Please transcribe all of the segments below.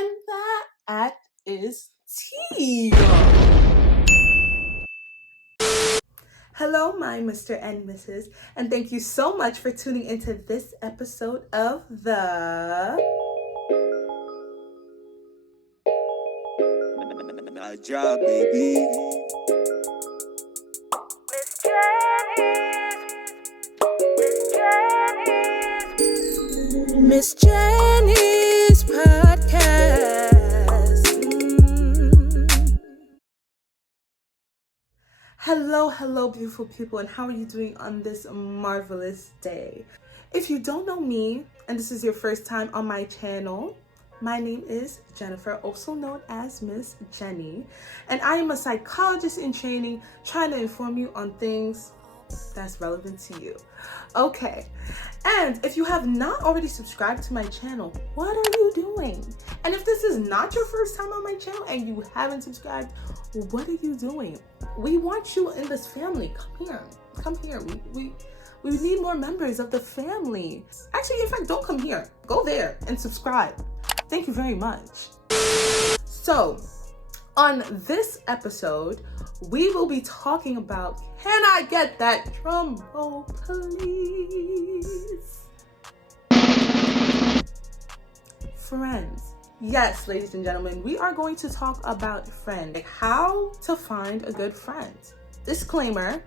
And that is tea. Hello, my Mr. and Mrs. And thank you so much for tuning into this episode of the MINAJ, baby. Miss Jenni's podcast. Hello, beautiful people, and how are you doing on this marvelous day? If you don't know me, and this is your first time on my channel, my name is Jennifer, also known as Miss Jenni, and I am a psychologist in training, trying to inform you on things that's relevant to you. Okay, and if you have not already subscribed to my channel, what are you doing? And if this is not your first time on my channel and you haven't subscribed, what are you doing? We want you in this family. Come here. We need more members of the family. Actually, in fact, don't come here. Go there and subscribe. Thank you very much. So, on this episode, we will be talking about, can I get that drum roll, please? Friends. Yes, ladies and gentlemen, we are going to talk about friends, like how to find a good friend. Disclaimer,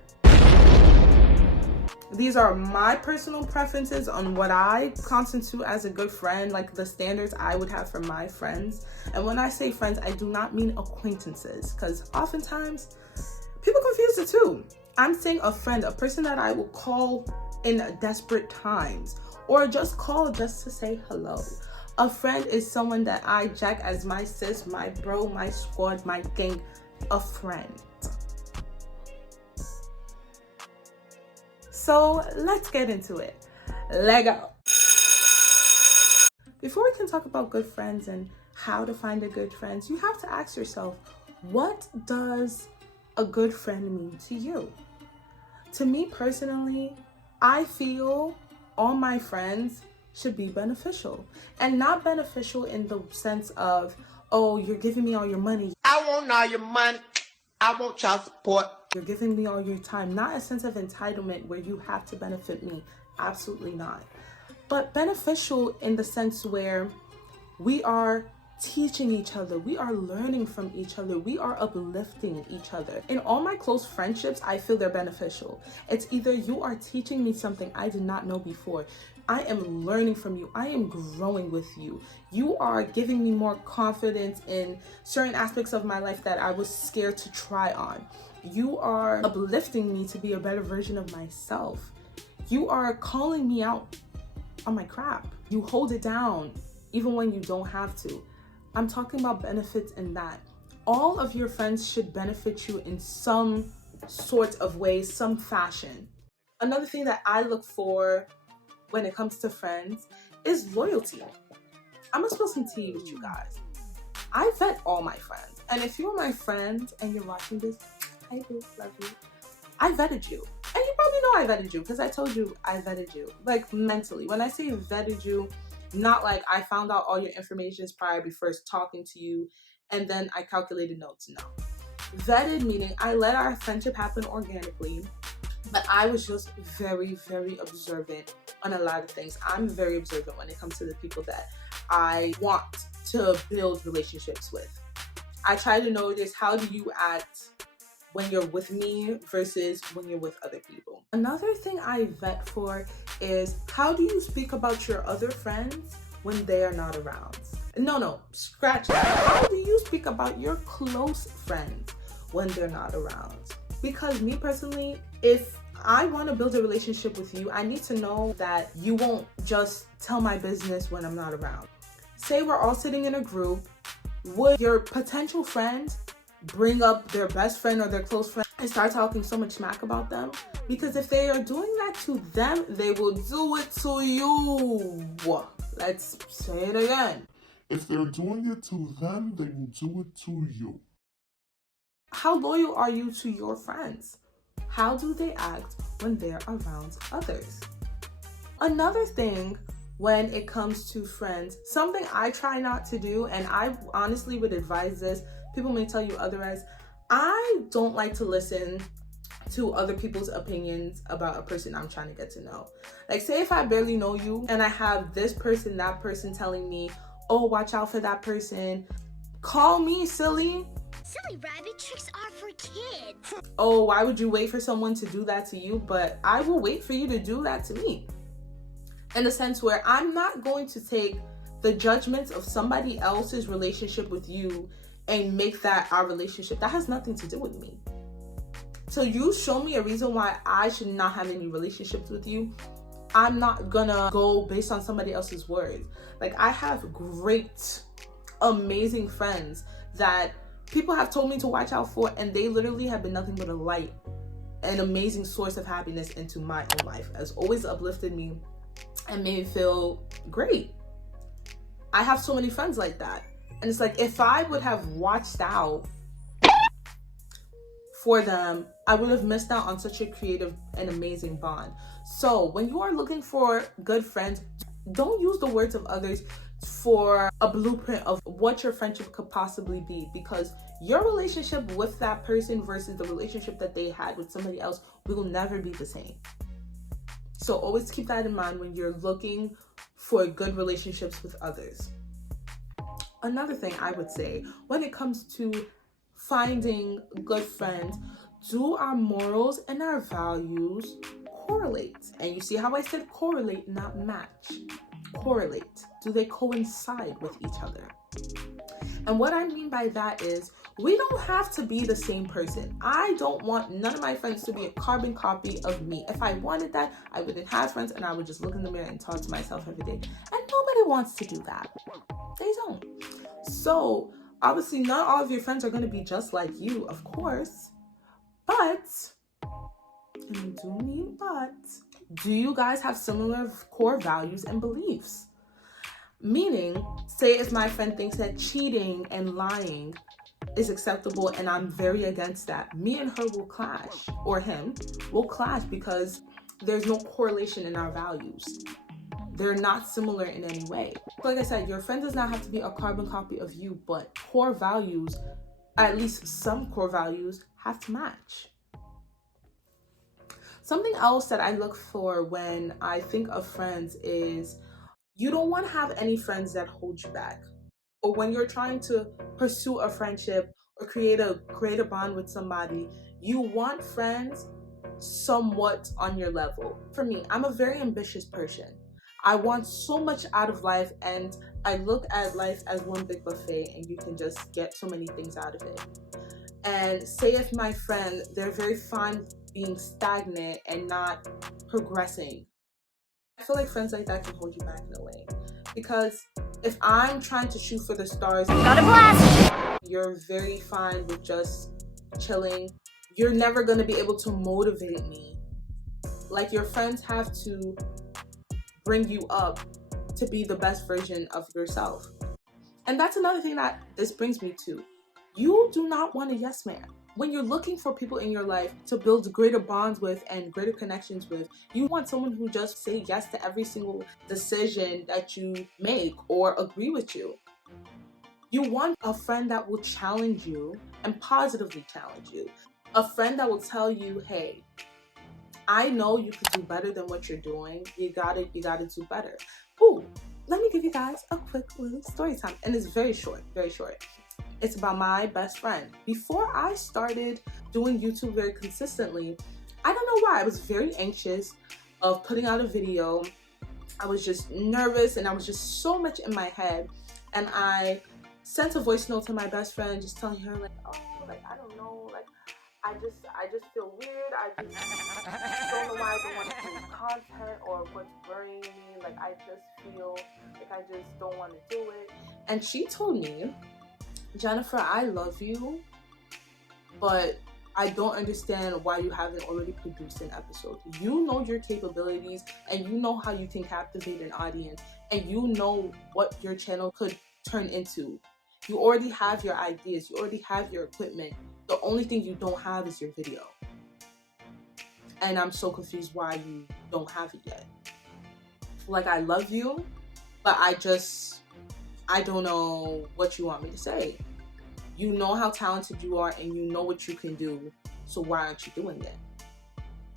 these are my personal preferences on what I constitute as a good friend, like the standards I would have for my friends. And when I say friends, I do not mean acquaintances, because oftentimes people confuse the two. I'm saying a friend, a person that I will call in desperate times, or just call just to say hello. A friend is someone that I jack as my sis, my bro, my squad, my gang, a friend. So let's get into it. Lego. Before we can talk about good friends and how to find a good friend, you have to ask yourself, what does a good friend mean to you? To me personally, I feel all my friends should be beneficial, and not beneficial in the sense of, oh, you're giving me all your money. I want all your money. I want child support. You're giving me all your time. Not a sense of entitlement where you have to benefit me. Absolutely not. But beneficial in the sense where we are teaching each other, we are learning from each other, we are uplifting each other. In all my close friendships, I feel they're beneficial. It's either you are teaching me something I did not know before, I am learning from you, I am growing with you, you are giving me more confidence in certain aspects of my life that I was scared to try on. You are uplifting me to be a better version of myself. You are calling me out on my crap. You hold it down even when you don't have to. I'm talking about benefits in that. All of your friends should benefit you in some sort of way, some fashion. Another thing that I look for when it comes to friends is loyalty. I'm gonna spill some tea with you guys. I vet all my friends. And if you're my friend and you're watching this, I do love you. I vetted you. And you probably know I vetted you because I told you I vetted you. Like mentally. When I say vetted you, not like I found out all your information prior before first talking to you and then I calculated notes. No. Vetted meaning I let our friendship happen organically, but I was just very, very observant on a lot of things. I'm very observant when it comes to the people that I want to build relationships with. I try to notice, how do you act when you're with me versus when you're with other people. Another thing I vet for is, how do you speak about your other friends when they are not around? No, scratch that. How do you speak about your close friends when they're not around? Because me personally, if I want to build a relationship with you, I need to know that you won't just tell my business when I'm not around. Say we're all sitting in a group, would your potential friend bring up their best friend or their close friend and start talking so much smack about them? Because if they are doing that to them, they will do it to you. Let's say it again. If they're doing it to them, they will do it to you. How loyal are you to your friends? How do they act when they're around others? Another thing when it comes to friends. Something I try not to do, and I honestly would advise this, people may tell you otherwise, I don't like to listen to other people's opinions about a person I'm trying to get to know. Like, say if I barely know you and I have this person, that person telling me, oh, watch out for that person. Call me silly. Silly rabbit, tricks are for kids. Oh, why would you wait for someone to do that to you? But I will wait for you to do that to me. In the sense where I'm not going to take the judgments of somebody else's relationship with you and make that our relationship. That has nothing to do with me. So you show me a reason why I should not have any relationships with you. I'm not gonna go based on somebody else's words. Like, I have great, amazing friends that people have told me to watch out for, and they literally have been nothing but a light, an amazing source of happiness into my own life. Has always uplifted me and made me feel great. I have so many friends like that. And it's like, if I would have watched out for them, I would have missed out on such a creative and amazing bond. So when you are looking for good friends, don't use the words of others for a blueprint of what your friendship could possibly be, because your relationship with that person versus the relationship that they had with somebody else will never be the same. So always keep that in mind when you're looking for good relationships with others. Another thing I would say when it comes to finding good friends, do our morals and our values correlate? And you see how I said correlate, not match. Correlate. Do they coincide with each other? And what I mean by that is, we don't have to be the same person. I don't want none of my friends to be a carbon copy of me. If I wanted that, I wouldn't have friends and I would just look in the mirror and talk to myself every day. And nobody wants to do that. They don't. So obviously not all of your friends are going to be just like you, of course. But, and I do mean but, do you guys have similar core values and beliefs? Meaning, say if my friend thinks that cheating and lying is acceptable and I'm very against that, me and her will clash, or him will clash, because there's no correlation in our values. They're not similar in any way. Like I said, your friend does not have to be a carbon copy of you, but core values, at least some core values, have to match. Something else that I look for when I think of friends is, you don't want to have any friends that hold you back. Or when you're trying to pursue a friendship or create a bond with somebody, you want friends somewhat on your level. For me, I'm a very ambitious person. I want so much out of life, and I look at life as one big buffet and you can just get so many things out of it. And say if my friend, they're very fine being stagnant and not progressing, I feel like friends like that can hold you back in a way. Because if I'm trying to shoot for the stars, Got a blast! You're very fine with just chilling. You're never going to be able to motivate me. Like, your friends have to bring you up to be the best version of yourself. And that's another thing that this brings me to. You do not want a yes man. When you're looking for people in your life to build greater bonds with and greater connections with, you want someone who just say yes to every single decision that you make or agree with you. You want a friend that will challenge you and positively challenge you. A friend that will tell you, hey, I know you could do better than what you're doing. You gotta do better. Ooh, let me give you guys a quick little story time. And it's very short, very short. It's about my best friend. Before I started doing YouTube very consistently, I don't know why, I was very anxious of putting out a video. I was just nervous and I was just so much in my head. And I sent a voice note to my best friend just telling her, like, oh, like, I don't know, like, I just feel weird. I just don't know why I don't want to do content or what's worrying me. Like, I just feel like I just don't want to do it. And she told me, Jennifer, I love you, but I don't understand why you haven't already produced an episode. You know your capabilities and you know how you can captivate an audience and you know what your channel could turn into. You already have your ideas. You already have your equipment. The only thing you don't have is your video. And I'm so confused why you don't have it yet. Like, I love you, but I don't know what you want me to say. You know how talented you are and you know what you can do, so why aren't you doing it?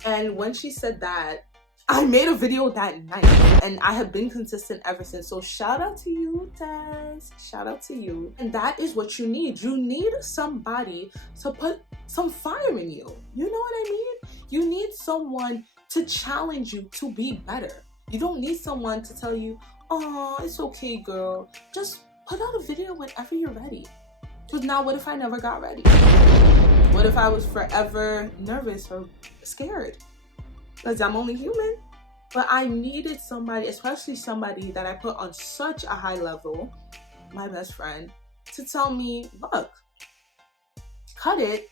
And when she said that, I made a video that night and I have been consistent ever since. So shout out to you, Tess. Shout out to you. And that is what you need. You need somebody to put some fire in you. You know what I mean? You need someone to challenge you to be better. You don't need someone to tell you, oh, it's okay, girl. Just put out a video whenever you're ready. Because now what if I never got ready? What if I was forever nervous or scared? Because I'm only human. But I needed somebody, especially somebody that I put on such a high level, my best friend, to tell me, look, cut it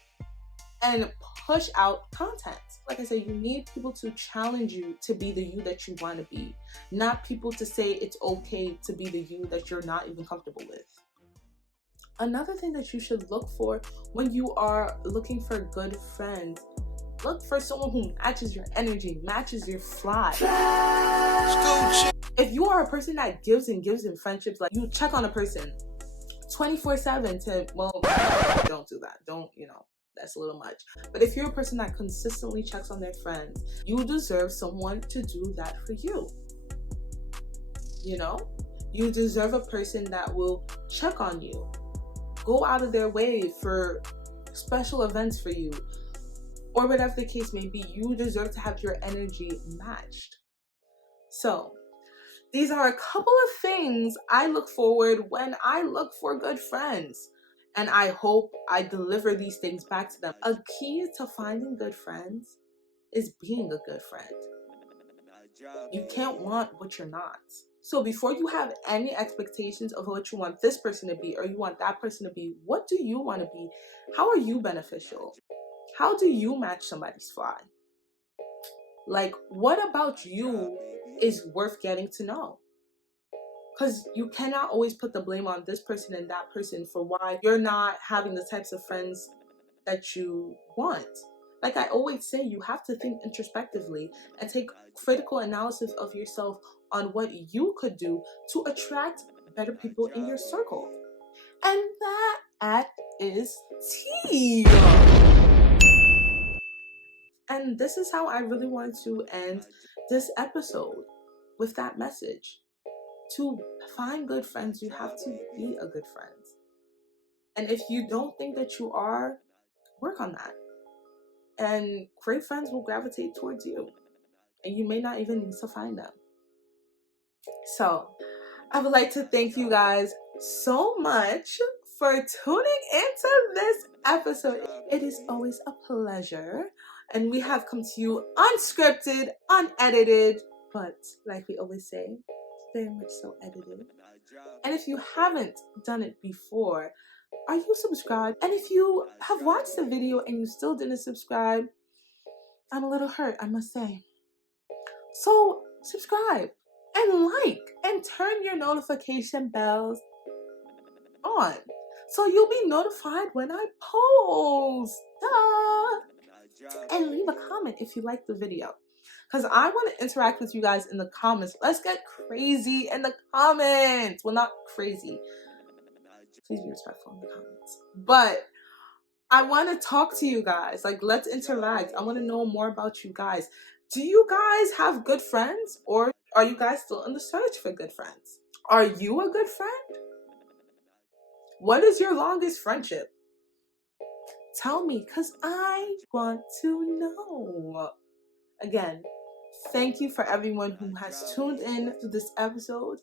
and push out content. Like I said, you need people to challenge you to be the you that you want to be, not people to say it's okay to be the you that you're not even comfortable with. Another thing that you should look for when you are looking for good friends, look for someone who matches your energy, matches your fly. If you are a person that gives and gives in friendships, like you check on a person 24/7 to, well, don't do that. Don't, that's a little much. But if you're a person that consistently checks on their friends, you deserve someone to do that for you. You deserve a person that will check on you, go out of their way for special events for you, or whatever the case may be. You deserve to have your energy matched. So these are a couple of things I look forward when I look for good friends. And I hope I deliver these things back to them. A key to finding good friends is being a good friend. You can't want what you're not. So before you have any expectations of what you want this person to be or you want that person to be, what do you want to be? How are you beneficial? How do you match somebody's fly? Like, what about you is worth getting to know? Because you cannot always put the blame on this person and that person for why you're not having the types of friends that you want. Like I always say, you have to think introspectively and take critical analysis of yourself on what you could do to attract better people in your circle. And that is tea. And this is how I really want to end this episode, with that message. To find good friends, you have to be a good friend. And if you don't think that you are, work on that. And great friends will gravitate towards you. And you may not even need to find them. So, I would like to thank you guys so much for tuning into this episode. It is always a pleasure. And we have come to you unscripted, unedited, but like we always say, very much so edited. And if you haven't done it before, are you subscribed? And if you have watched the video and you still didn't subscribe, I'm a little hurt, I must say. So subscribe and like and turn your notification bells on so you'll be notified when I post. And leave a comment if you like the video, because I want to interact with you guys in the comments. Let's get crazy in the comments. Well, not crazy. Please be respectful in the comments. But I want to talk to you guys. Like, let's interact. I want to know more about you guys. Do you guys have good friends, or are you guys still in the search for good friends? Are you a good friend? What is your longest friendship? Tell me, because I want to know. Again, thank you for everyone who has tuned in to this episode,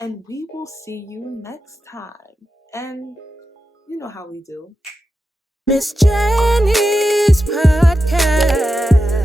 and we will see you next time. And you know how we do. Miss Jenni's podcast.